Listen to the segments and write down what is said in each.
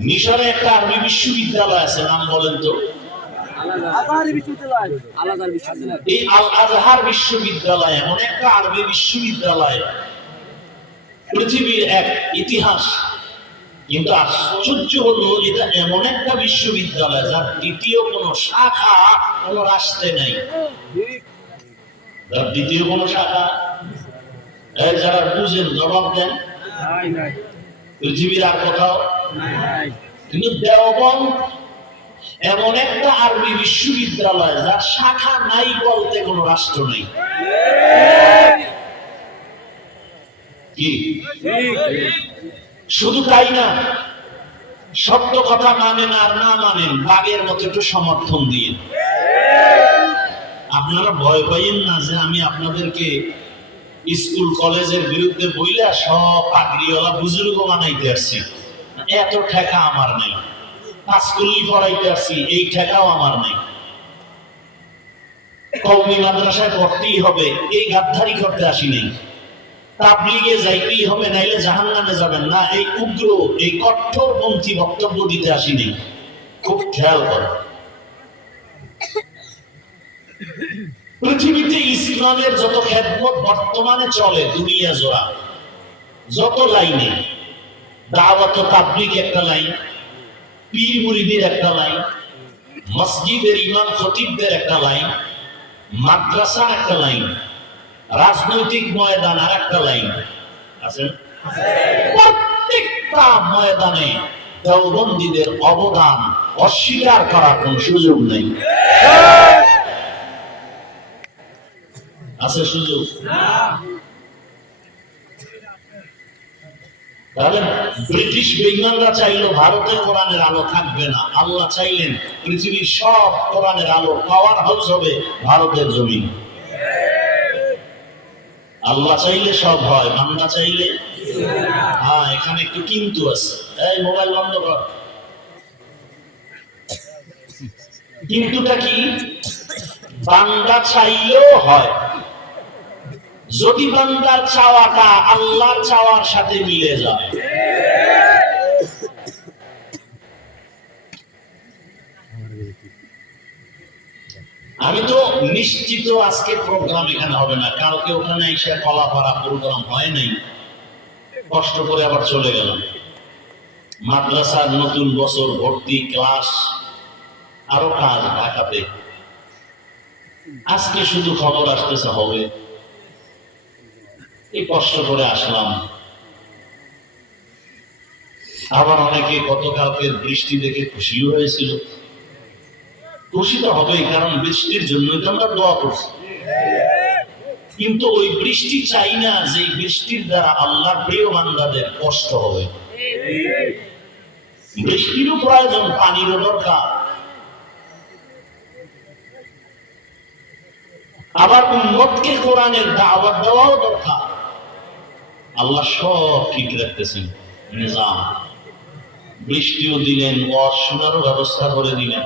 মিশরে একটা আরবি বিশ্ববিদ্যালয় আছে নাম বলেন তো। আজহারি বিশ্ববিদ্যালয়। আলাদার এই আল আজহার বিশ্ববিদ্যালয় এমন একটা আরবি বিশ্ববিদ্যালয়। পৃথিবীর এক ইতিহাস। কিন্তু আশ্চর্য হলো এটা এমন একটা বিশ্ববিদ্যালয় যার দ্বিতীয় কোন শাখা কোন রাষ্ট্রে নাই। যার দ্বিতীয় কোন শাখা? এই যারা বুঝেন জবাব দেন। নাই নাই। পৃথিবীর আর কোথাও? কিন্তু দেওবন্দ, এমন একটা আরবি বিশ্ববিদ্যালয় যার শাখা নাই বলতে কোনো রাষ্ট্র নেই। শুধু তাই না, সত্য কথা মানেন আর না মানেন, বাঘের মতো একটু সমর্থন দিয়ে আপনারা ভয় পাইয়েন না যে আমি আপনাদেরকে স্কুল, কলেজের বিরুদ্ধে বইলা সব পাগড়িওয়ালা বুজুর্গ বানাইতে আসছি। এত ঠেকা আমার নেই। পাঁচকুল্লি পড়াইতে আসছি, এই ঠেকাও আমার নেই। কৌমি মাদ্রাসায় পড়তেই হবে, এই গাদ্দারি করতে আসি নেই। তাবলিগে যাইতেই হবে, নাইলে জাহান্নামে যাবেন না। এই উগ্র, এই বক্তব্য দিতে আসি খুব খেয়াল করো। পৃথিবীতে ইসলামের যত খেদমত বর্তমানে চলে, দুনিয়া জোড়া, যত লাইনে একটা লাইন একটা লাইন একটা লাইন একটা লাইন, রাজনৈতিক ময়দান আর একটা লাইন। আছে প্রত্যেকটা ময়দানে দেওবন্দীদের অবদান অস্বীকার করার কোন সুযোগ নেই। আছে সুযোগ? তাহলে ব্রিটিশ বেইমানরা চাইলো ভারতে কোরআনের আলো থাকবে না। আল্লাহ চাইলেন পৃথিবীর সব কোরআনের আলো পাওয়ার হাউস হবে ভারতের জমিন। আল্লাহ চাইলে সব হয়, বান্দা চাইলে? হ্যাঁ এখানে একটু কিন্তু আছে। এই মোবাইল বন্ধ কর। কিন্তুটা কি? বান্দা চাইলেও হয়। যদি বান্দার চাওয়াটা আল্লাহর চাওয়ার সাথে মিলে যায়। আমি তো নিশ্চিত আজকে প্রোগ্রাম এখানে হবে না। কালকে ওখানে এসে কলাপাড়া প্রোগ্রাম হয় নাই। কষ্ট করে আবার চলে গেলাম। মাদ্রাসার নতুন বছর ভর্তি ক্লাস, আরও কাজ ঢাকাতে। আজকে শুধু খবর আসতেছে হবে। এই কষ্ট করে আসলাম। আবার অনেকে গতকালকের বৃষ্টি দেখে খুশিও হয়েছিল। খুশি তো হবেই, কারণ বৃষ্টির জন্যই তো আমরা দোয়া করছি। কিন্তু ওই বৃষ্টি চাই না যে বৃষ্টির দ্বারা আল্লাহর প্রিয় বান্দাদের কষ্ট হবে। বৃষ্টিরও প্রয়োজন, পানিরও দরকার। আবার উম্মতকে কোরআনের দাওয়াত দেওয়াও দরকার। আল্লাহ সব ঠিক রাখতেছেন, নিজাম। বৃষ্টিও দিলেন ওয়াজ ব্যবস্থা করে দিলেন।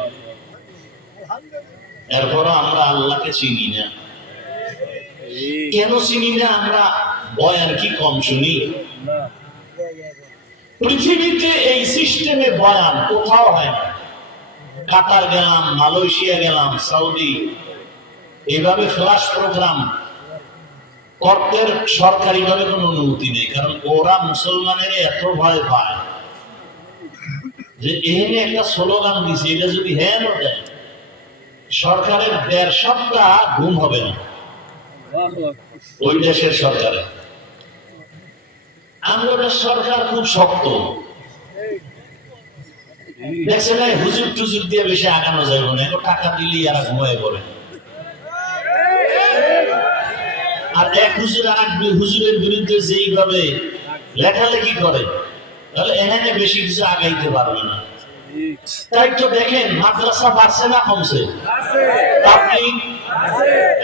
এরপরও আমরা আল্লাহকে চিনি না। কেন চিনি না আমরা? বয়ান কি কম শুনি? পৃথিবীতে এই সিস্টেমে বয়ান কোথাও হয় না। কাতার গেলাম, মালয়েশিয়া গেলাম সৌদি এইভাবে ফ্লাশ প্রোগ্রাম কর্তের সরকারি ভাবে কোনো অনুমতি নেই, কারণ ওরা মুসলমানের এত ভয় পায়। যে এখানে একটা স্লোগান দিছে, এটা যদি হ্যাঁ দেয়, সরকারের দেড় সপ্তাহ ঘুম হবে না। ওই দেশের সরকারে। আমাদের সরকার খুব শক্ত। দেখছেন এই হুজুর টুজুর দিয়ে বেশি আগানো যাবে না টাকা দিলেই আর ঘুমায় পড়ে। আর এক হুজুর আর এক হুজুরের বিরুদ্ধে যেইভাবে লেখালেখি করে তাহলে এখানে বেশি কিছু আগাইতে পারবে না। তাই তো দেখেন মাদ্রাসা বাড়ছে না কমছে?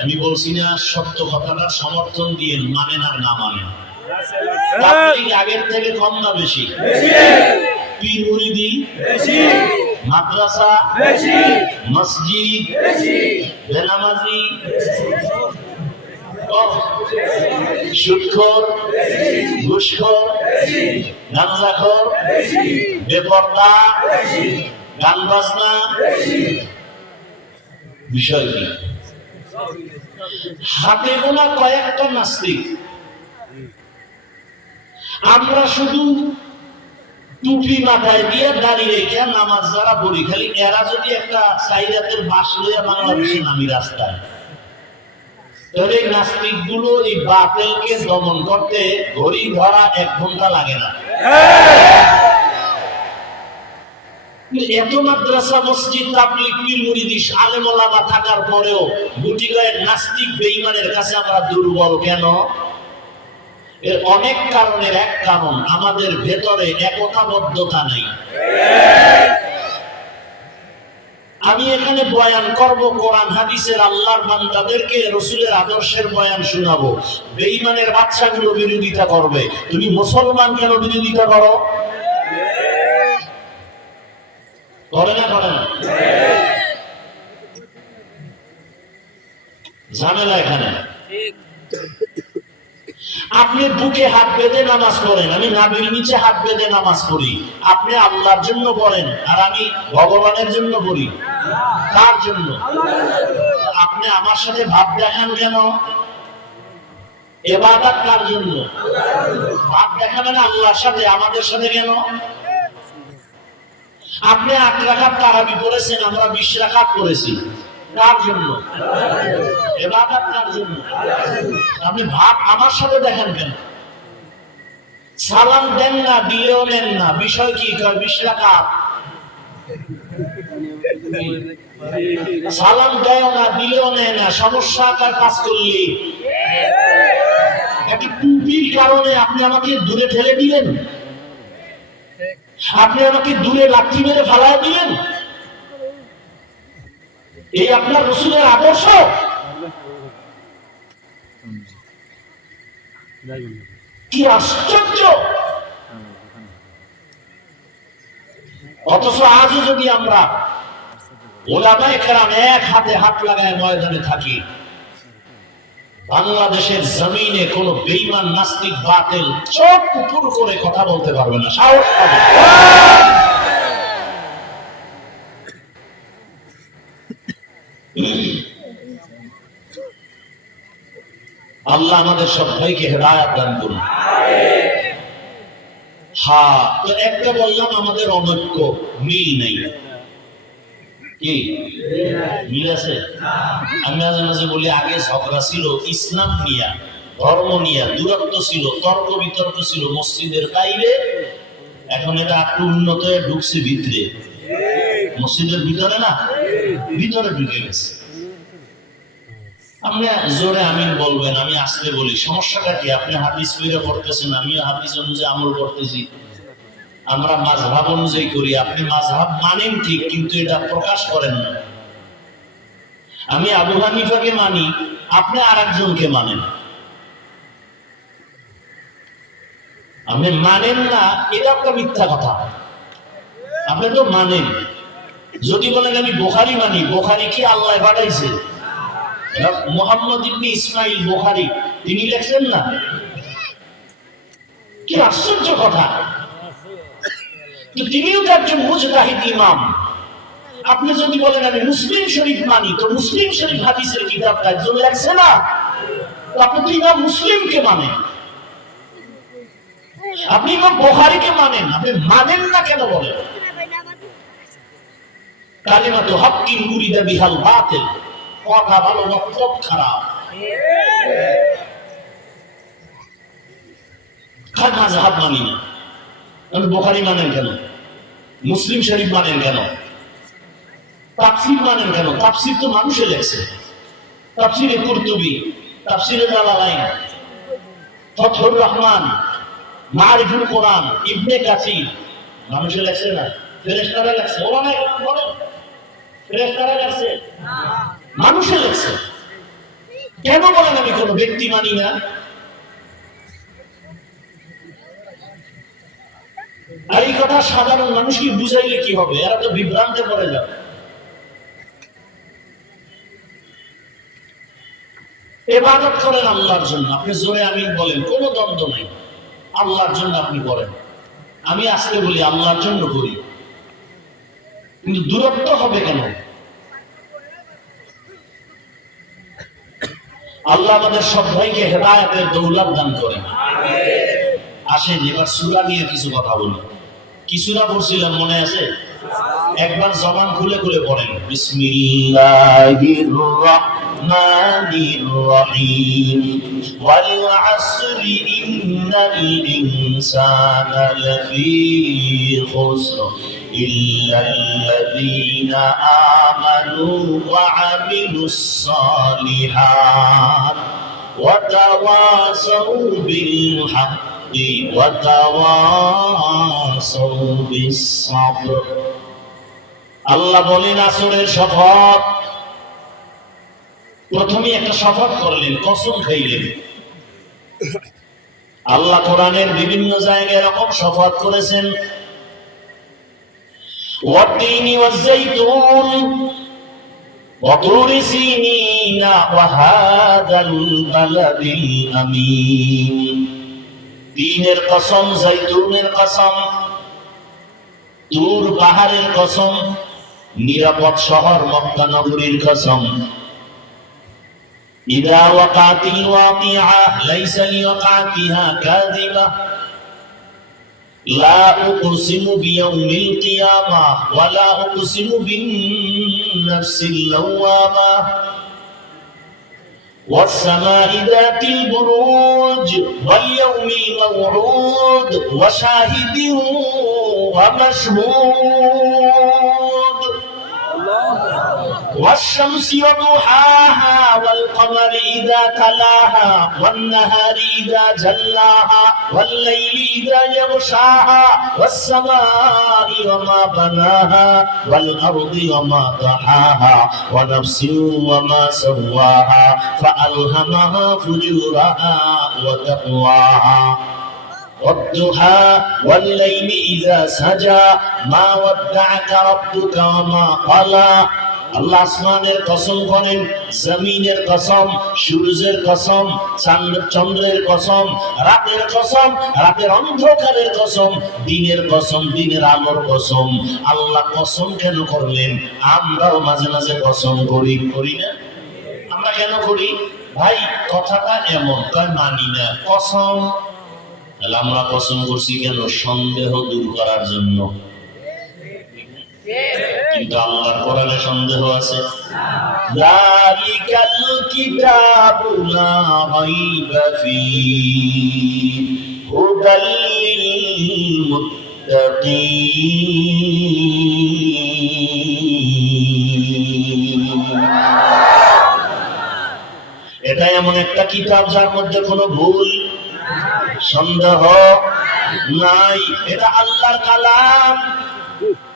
আমি বলছি না সত্য কথাটা সমর্থন দিয়ে মানেন আর না মানেন। আগের থেকে কম না বেশি? পীর মুরিদি মাদ্রাসা মসজিদ বেনামাজি কম সুদখোর ঘুষখোর গাঞ্জাখোর বেপর্দা গান বাজনা বিষয় কি? হাতে গোনা কয়েকটা নাস্তিক। আমরা শুধু টুপি মাথায় দিয়ে দাঁড়িয়ে রেখে নামাজ যারা বলি খালি এরা যদি একটা সাইরাতের বাস লইয়া বাংলাদেশে নামি রাস্তায়। এই নাস্তিকগুলো এই দমন করতে ঘড়ি ধরা এক ঘণ্টা লাগে না। এত মাদ্রাসা মসজিদ তাবলিগ পীর মুরিদিস আলেম ওলামা থাকার পরেও গুটি কয়েক নাস্তিক বেঈমানের কাছে আমরা দুর্বল কেন? এর অনেক কারণের এক কারণ, আমাদের ভেতরে একতাবদ্ধতা নেই। আমি এখানে বয়ান করব কোরআন, হাদিসের আল্লাহর বান্দাদেরকে, রসুলের আদর্শের বয়ান শোনাবো। বেঈমানের বাচ্চাগুলো বিরোধিতা করবে। তুমি মুসলমান কেন বিরোধিতা করো? করে না করে না? ঝামেলা এখানে। আপনি বুকে হাত বেঁধে নামাজ পড়েন, আমি নাবির নিচে হাত বেঁধে নামাজ পড়ি। আপনি আল্লাহর জন্য পড়েন, আর আমি ভগবানের জন্য পড়ি। কার জন্য? আপনি আমার সাথে ভাব দেখান কেন? এবাদাত কার জন্য? ভাব দেখাবেন আল্লাহর সাথে, আমাদের সাথে কেন? আপনি আট রাখাত তারাবি পড়েছেন আমরা বিশ রাখাত করেছি। কার জন্য? এবাদাত কার জন্য? আপনি ভাব আমার সাথে দেখেন কেন? সালাম দেন না, দিলেও নেন না, বিষয় কি? বিশ রাখাত। সালাম দেয় না, দিলেও নেয় না, সমস্যা তার কাজ করলি। একটা টুপির কারণে আপনি আমাকে দূরে ঠেলে দিলেন। আপনি আমাকে দূরে লাঠি মেরে ফালাই দিলেন। এই আপনার রসুলের আদর্শ। কি আশ্চর্য! অথচ আজও যদি আমরা ওলামায়ে কেরাম এক হাতে হাত লাগায় ময়দানে থাকি। বাংলাদেশের জমিনে কোন বেইমান নাস্তিক, বাতিল চোখ উপর করে কথা বলতে পারবে না। সাহস পাবে আল্লাহ আমাদের সবাইকে হেদায়াত দান করুন। হ্যাঁ তো একটা বললাম, আমাদের অনৈক্য মিল নেই। কি? মিল আছে? আমি মাঝে মাঝে বলি, আগে ঝগড়া ছিল, ইসলাম নিয়া, ধর্ম নিয়া, দূরত্ব ছিল, তর্ক বিতর্ক ছিল, মসজিদের বাইরে, এখন এটা একটু উন্নত ঢুকছে ভিতরে। মসজিদের ভিতরে না? ভিতরে ঢুকে গেছে। আপনি জোরে আমিন বলবেন, আমি আসতে বলি। সমস্যাটা কি? আপনি হাদিস পড়তেছেন, আমিও হাদিস অনুযায়ী আমল করতেছি। আমরা মাঝহাব অনুযায়ী করি, আপনি মাঝহাব মানেন ঠিক, কিন্তু এটা প্রকাশ করেন না। আমি আবু হানিফাকে মানি, আপনি আর একজনকে মানেন। আপনি মানেন না, এটা একটা মিথ্যা কথা। আপনি তো মানেন। যদি বলেন আমি বোখারি মানি, বোখারি কি আল্লাহ পাঠাইছে? মোহাম্মদ ইবনে ইসমাইল বুখারী, তিনি লেখছেন না? কি আশ্চর্য কথা। তিনিও তো একজন ইমাম। আপনি যদি বলেন আমি মুসলিম শরীফ মানি, তো মুসলিম শরীফ হাদিসের কিতাবটা একজন লেখছে না? আপনি তো ইমাম মুসলিমকে মানেন। আপনি ইমাম বুখারীকে মানেন, আপনি মানেন না কেন বলেন? কালিমা তো মুরিদা বিহাল বাতিল, কথা ভালো খারাপ। মাঝহাব মানি না। আমি বোখারি মানেন কেন? মুসলিম শরীফ মানেন কেন? তাফসির মানেন কেন? তাফসির তো মানুষে লেখছে। তাফসিরে কুরতুবি, তাফসিরে জালালাইন ফথুর রহমান মারিফুল কোরআন, ইবনে কাসির, মানুষে লেখছে না। ফেরেশতারা লেখছে। ওরা না বলেন। ফেরেশতারা লেখছে। মানুষে লেখছে। কেন বলেন আমি কোনো ব্যক্তি মানি না? আর এই কথা সাধারণ মানুষকে বুঝাইলে কি হবে? এরা তো বিভ্রান্তে পড়ে যাবে। এবাদত করেন আল্লাহর জন্য। আপনি জোরে আমিন বলেন, কোনো দ্বন্দ্ব নাই। আল্লাহর জন্য আপনি করেন। আমি আজকে বলি, আল্লাহর জন্য করি। কিন্তু দূরত্ব হবে কেন? আল্লাহ আমাদের সব ভাইকে হেদায়তের দৌলত দান করেন। আসেন, এবার সুরা নিয়ে কিছু কথা বলি। কিছুরা পড়ছিলাম মনে আছে একবার জবান খুলে খুলে পড়েন বিসমিল্লাহির রহমানির রহিম ওয়াল আসরি ইন্নাল ইনসানা লাফি খুসর إلا الذين آمنوا وعملوا الصالحات وتواصوا بالحق وتواصوا بالصبر আল্লাহ বলেন আসরের শপথ প্রথমে একটা শপথ করলেন কসম খাইলেন আল্লাহ কোরআনের বিভিন্ন জায়গায় এরকম শপথ করেছেন والتين والزيتون وطور سينين وهذا البلد الأمين দিনের কসম জাইতুনের কসম তুর পাহাড়ের কসম নিরাপদ শহর মক্কা নগরীর কসম إذا وقعت الواقعة ليس لوقعتها كاذبة لا أقسم بيوم القيامة ولا أقسم بالنفس اللوامة والسماء ذات البروج واليوم الموعود وشاهد ومشهود والشمس وضحاها والقمر إذا تلاها والنهار إذا جلاها والليل إذا يغشاها والسماء وما بناها والأرض وما طحاها ونفس وما سواها فألهمها فجورها وتقواها والضحى والليل إذا سجى ما ودعك ربك وما قلى আল্লাহ আসমানের কসম করেন, জমিনের কসম, সূর্যের কসম চন্দ্রের কসম, রাতের কসম, রাতের অন্ধকারের কসম, দিনের কসম, দিনের আলোর কসম। আল্লাহ কসম কেন করলেন? আমরাও মাঝে মাঝে কসম করি করি না? আমরা কেন করি? ভাই, কথাটা এমন, কয়, মানি না, কসম। তাহলে আমরা কসম করছি কেন? সন্দেহ দূর করার জন্য। কিন্তু আল্লাহর কোরআনে সন্দেহ আছে। কিতাবু লা রাইবা ফীহি হুদাল লিল এটা এমন একটা কিতাব যার মধ্যে কোনো ভুল, সন্দেহ নাই। এটা আল্লাহর কালাম।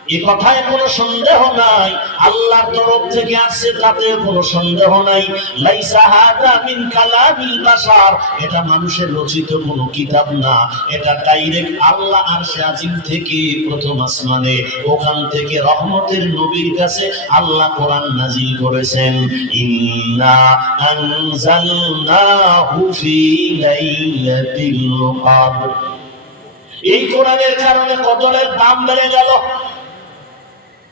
এ কথায় কোনো সন্দেহ নাই। আল্লাহর তরফ থেকে আসছে তাতে কোনো সন্দেহ নাই। লাইসা হাদা মিন কালামিল বাশার। এটা মানুষের রচিত কোনো কিতাব না। এটা ডাইরেক্ট আল্লাহ আরশে আজিম থেকে প্রথম আসমানে, ওখান থেকে রহমতের নবীর কাছে আল্লাহ কোরআন নাজিল করেছেন। ইন্না আনজালনাহু ফি লাইলাতিল কদর। এই কোরআনের কারণে কদরের দাম বেড়ে গেল।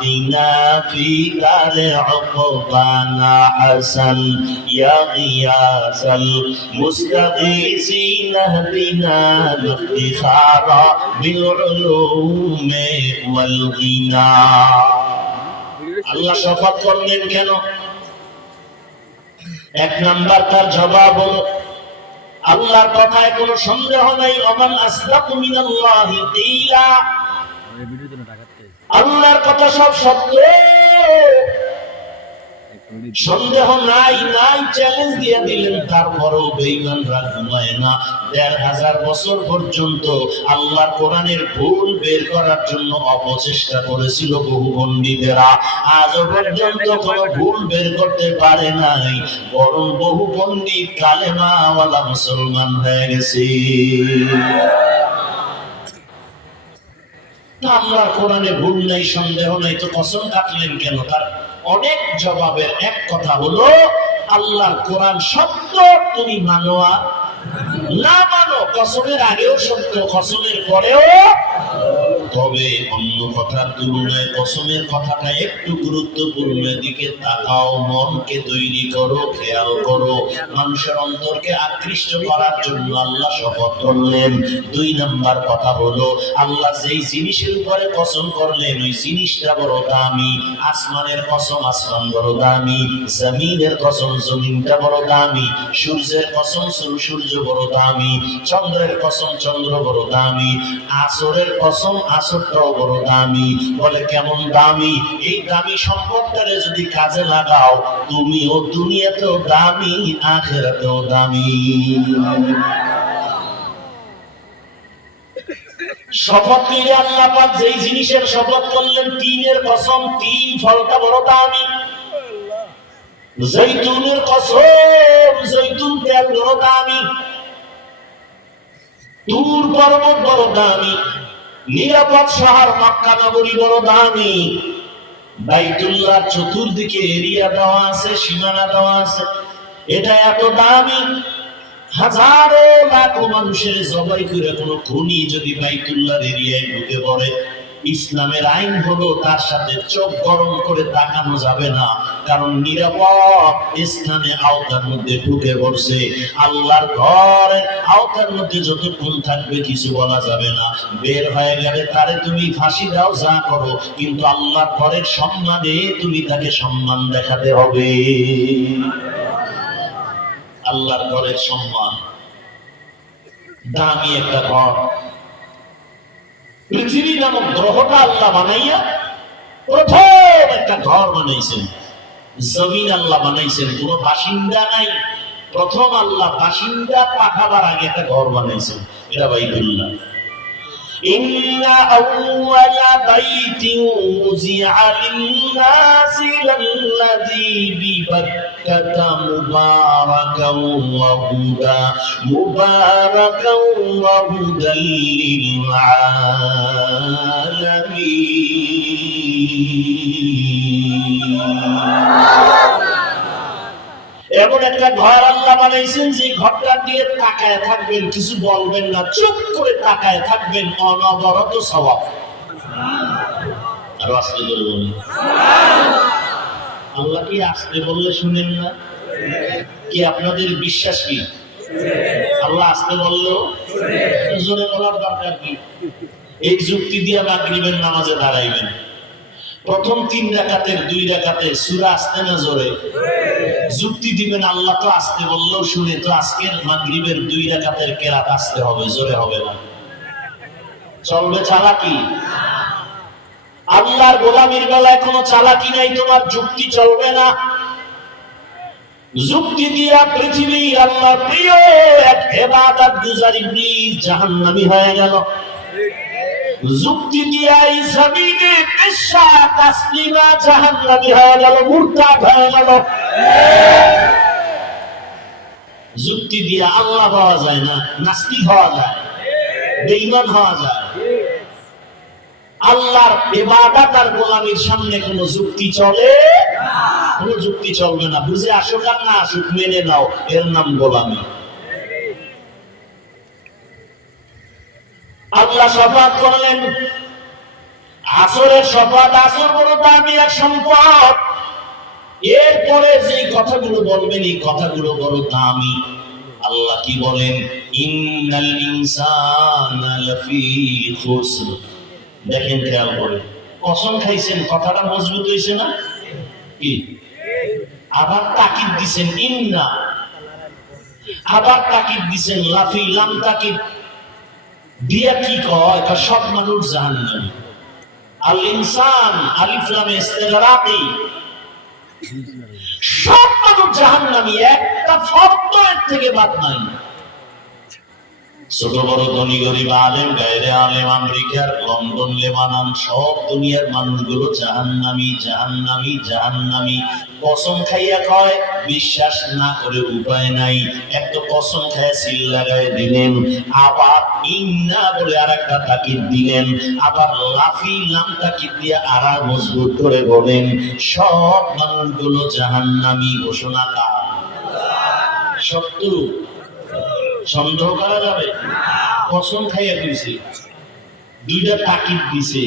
آتنا في دار عقبانا حسن يا غياث المستغيثين اهدنا الافتخار بالعلوم والغنى আল্লাহ শপথ করলেন কেন এক নাম্বার তার জবাব হলো আল্লাহর কথায় কোনো সন্দেহ নাই অমান আসদাকু মিনাল্লাহি কিলা আল্লাহর কথা সব সত্য। সন্দেহ নাই নাই চ্যালেঞ্জ দিয়ে দিলেন। তারপরেও বেঈমানরা ঘুমায় না। দেড় হাজার বছর পর্যন্ত আল্লাহ কোরআনের ভুল বের করার জন্য অপচেষ্টা করেছিল বহু পণ্ডিতেরা। আজও পর্যন্ত কোনো ভুল বের করতে পারে নাই, বরং বহু পণ্ডিত কালেমাওয়ালা মুসলমান হয়ে গেছে। আল্লাহর কোরআনে ভুল নাই, সন্দেহ নাই, তো কসম কাটলেন কেন? তার অনেক জবাবের এক কথা হলো, আল্লাহর কোরআন সত্য, তুমি মানো না মানো। কসমের আগেও সত্য, কসমের পরেও তবে অন্য কথার তুলনায় কসমের কথাটা একটু গুরুত্বপূর্ণ। দিকে তাকাও, মনকে তৈরি করো, খেয়াল করো। মানুষের অন্তরকে আকৃষ্ট করার জন্য আল্লাহ শপথ করলেন। দুই নাম্বার কথা হলো, আল্লাহ যেই জিনিসের উপরে কসম করলেন, ওই জিনিসটা বড় দামি। আসমানের কসম, আসমান বড় দামি। জমিনের কসম, জমিনটা বড় দামি। সূর্যের কসম সূর্য বড় দামি। চন্দ্রের কসম, চন্দ্র বড় দামি। আসরের কসম আসরটাও বড় দামি, বলে কেমন দামি? এই দামি সম্পদটারে যদি কাজে লাগাও, তুমিও দুনিয়াতেও দামি, আখেরাতেও দামি। শপথ নিলে আল্লাহ পাক যেই জিনিসের শপথ করলেন তিনের কসম তিন ফলটা বড় দামি। জৈতুনের কসম, জৈতুন তেল বড় দামি। তুর পর্বত বড় দামি। নিরাপদ শহর মক্কা নগরী বড় দামি। বাইতুল্লাহ চতুর্দিকে এরিয়া দেওয়া আছে, সীমানা দেওয়া আছে। এটা এত দামি। হাজারো লাখ মানুষের জবাই করে কোনো খুনি যদি বাইতুল্লাহ এরিয়ায় ঢুকে পড়ে। ইসলামের আইন হলো তার সাথে চোখ গরম করে তাকানো যাবে না। কারণ নিরাপদ স্থানে আওতার মধ্যে ঢুকে পড়ছে। আল্লাহর ঘরের আওতার মধ্যে যতক্ষণ থাকবে কিছু বলা যাবে না। বের হয়ে গেলে তারে তুমি ফাঁসি দাও, যা করো। কিন্তু আল্লাহর ঘরের সম্মানে তুমি তাকে সম্মান দেখাতে হবে। আল্লাহর ঘরের সম্মান। দামি একটা ঘর। পৃথিবী নামক গ্রহটা আল্লাহ বানাইয়া প্রথম একটা ঘর বানাইছেন। জমিন আল্লাহ বানাইছেন, কোনো বাসিন্দা নাই। প্রথম আল্লাহ বাসিন্দা পাঠাবার আগে একটা ঘর বানাইছেন, এটা বাইতুল্লাহ। إن أول بيت وزع للناس للذي ببكة مباركا وهدى مباركا وهدى للعالمين. এমন একটা ঘর আল্লাহ বানাইছেন যে ঘরটা দিয়ে তাকায় থাকবেন, কিছু বলবেন না, চুপ করে তাকায় থাকবেন, অনবরত স্বভাব আরও আসতে বলবেন আল্লাহ কি আসতে বললে শুনেন না? কি আপনাদের বিশ্বাস কি? আল্লাহ আসতে বলল? জোরে বলার দরকার কি? এই যুক্তি দিয়ে মাগরিবের নামাজে দাঁড়াইবেন। প্রথম তিন রাকাতের দুই রাকাতে সুরা আসতে না জোরে? যুক্তি দিবেন, আল্লাহ তো আসতে বললেও শুনে তো আজকের মাগরিবের দুই রাকাতের কেরাত আসতে হবে, জোরে হবে না। চলবে চালাকি? আল্লাহর গোলামির বেলায় কোনো চালাকি নাই, তোমার যুক্তি চলবে না। যুক্তি দিয়া পৃথিবীর আল্লাহর প্রিয় এক এবাদত গুজার ইবলিস জাহান্নামী হয়ে গেল। যুক্তি দিয়া এই জমিনে পেশা, তাসলিমা জাহান্নামী হয়ে গেল, মুরতাদ হয়ে গেল। যুক্তি দিয়ে আল্লাহ হওয়া যায় না, নাস্তিক হওয়া যায়, বেঈমান হওয়া যায়। আল্লাহর ইবাদত আর গোলামির সামনে কোনো যুক্তি চলে কোনো যুক্তি চলবে না। বুঝে আসুক আর না আসুক, মেনে নাও, এর নাম গোলামি। আল্লাহ শপথ করলেন, আসরের শপথ, আসর বড় দামি এক সম্পদ। এরপরে যে কথাগুলো বলবেন, এই কথাগুলো বড় দামি। আল্লাহ কি বলেন? ইন্নাল লাফি খুসর। দেখেন খেয়াল করে। কসম খাইছেন, কথাটা মজবুত হয়েছে না? কি? আবার তাকিদ দিছেন, ইন্না। আবার তাকিদ দিছেন, লাফি, লাম তাকিদ। দিয়া কি কয়? সব মানুষ জাহান্নামী। আল ইনসান, আলিফ লামে ইস্তেগরাকি সব মানুষ জাহান্নামী, একটা ফর্দ এর থেকে বাদ নাই। ছোট বড় ধনী গরিব আলেম আলেম, আমেরিকার লন্ডন, লেবানন, সব দুনিয়ার মানুষগুলো জাহান্নামি জাহান্নামি জাহান্নামি। কসম খাইয়া কয় বিশ্বাস না করে উপায় নাই। একটা কসম খাইয়া সিল লাগায় দিলেন আবার ইন্না বলে আর একটা তাকিদ দিলেন। আবার লাফি লাম তাকিদ দিয়ে আর মজবুত করে বলেন, সব মানুষগুলো জাহান্নামি ঘোষণা কার সত্য সন্দেহ করা যাবে? কসম খাইয়া দিয়েছে। দুইটা তাকিদ দিছে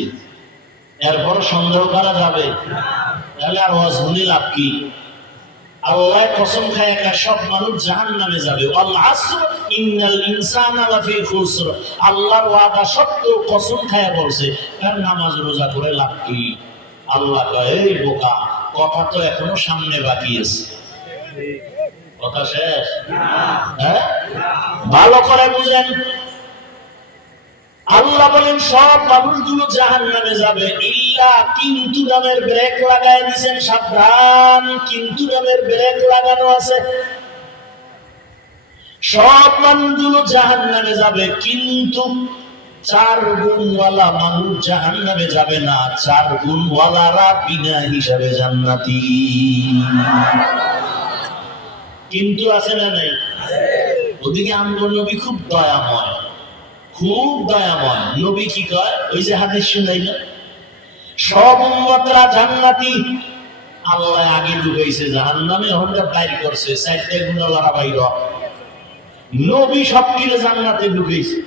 এরপর সন্দেহ করা যাবে? তাহলে আর অজহুনি লাভ কি? আল্লাহ কসম খায় একা সব মানুষ জাহান নামে যাবে ইন্নাল ইনসানা লাফি খুসর। আল্লাহর ওয়াদা সত্য কসম খায়া বলছে তার নামাজ রোজা করে লাভ কি? আল্লাহ কয় এই বোকা কথা তো এখনও সামনে বাকি আছে। কথা শেষ? হ্যাঁ? ভালো করে বুঝেন। আল্লাহ বলেন সব মানুষগুলো জাহান নামে যাবে। কিন্তু ব্রেক দিছেন, সাবধান, কিন্তু ব্রেক লাগানো আছে। সব জাহান নামে যাবে, কিন্তু চার গুণওয়ালা মানুষ জাহান নামে যাবে না, চার গুণওয়ালারা বিনা হিসাবে জান্নাতি। কিন্তু আছে না নাই? ওদিকে আমগো নবী খুব দয়াময় খুব দয়াময়। নবী কি কয়? ওই যে হাদিস শুনাইল। সব উম্মতরা জান্নাতি। আল্লাহ আগে ঢুকাইছে জাহান্নামে, হন্ডা বাইর করছে বাইর। নবী সব কিনে জান্নাতে ঢুকাইছে।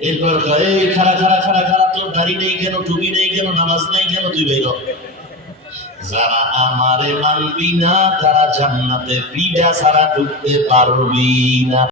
এরপর খারা খারা খারা খারা তোর দাড়ি নেই কেন? টুপি নেই কেন? নামাজ নেই কেন? তুই বের। যারা আমারে মানবি না তারা জান্নাতে পিঠা ছাড়া ঢুকতে পারবি না।